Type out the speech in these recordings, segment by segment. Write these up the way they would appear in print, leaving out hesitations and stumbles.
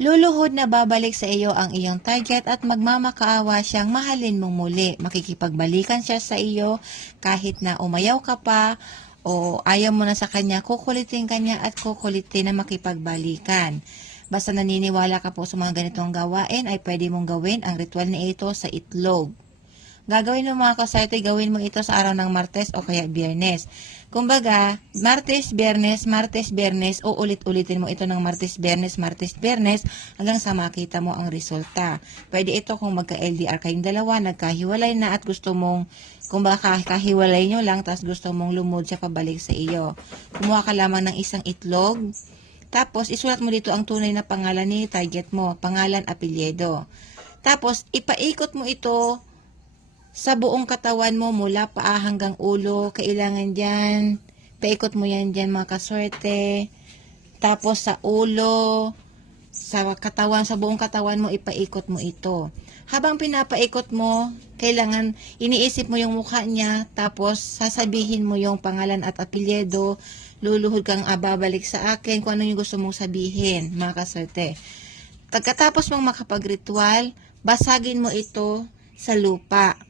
Luluhod na babalik sa iyo ang iyong target at magmamakaawa siyang mahalin mong muli. Makikipagbalikan siya sa iyo kahit na umayaw ka pa o ayaw mo na sa kanya, kukulitin kanya at kukulitin na makipagbalikan. Basta naniniwala ka po sa mga ganitong gawain ay pwede mong gawin ang ritual na ito sa itlog. Gagawin mo mga kaswerte, gawin mo ito sa araw ng Martes o kaya Biyernes. Kumbaga, Martes, Biyernes, o ulit-ulitin mo ito ng Martes, Biyernes, hanggang sa makita mo ang resulta. Pwede ito kung magka-LDR kayong dalawa, nagkahiwalay na at gusto mong, kung baka kahiwalay nyo lang, tapos gusto mong lumod siya pabalik sa iyo. Kumuha ka lamang ng isang itlog, tapos isulat mo dito ang tunay na pangalan ni target mo, pangalan, apelyido. Tapos, ipaikot mo ito sa buong katawan mo mula paa hanggang ulo. Kailangan dyan, paikot mo yan dyan mga kaswerte. Tapos sa ulo, sa katawan, sa buong katawan mo, ipaikot mo ito. Habang pinapaikot mo, kailangan iniisip mo yung mukha niya, tapos sasabihin mo yung pangalan at apelyido. Luluhod kang babalik sa akin kung ano yung gusto mong sabihin, mga kaswerte. Pagkatapos mong makapag-ritual, basagin mo ito sa lupa.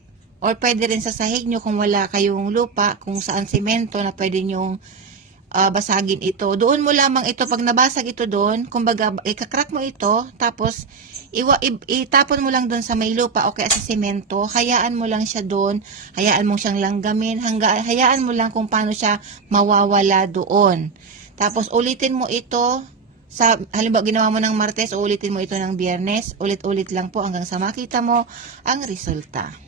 Or pwede rin sa sahig nyo kung wala kayong lupa, kung saan semento na pwede nyong basagin ito. Doon mo lamang ito, pag nabasag ito doon, kumbaga ikakrak mo ito, tapos itapon mo lang doon sa may lupa o kaya sa semento, hayaan mo lang siya doon, hayaan mo siyang langgamin, hayaan mo lang kung paano siya mawawala doon. Tapos ulitin mo ito, halimbawa ginawa mo ng Martes, ulitin mo ito ng Biyernes, ulit-ulit lang po hanggang sa makita mo ang resulta.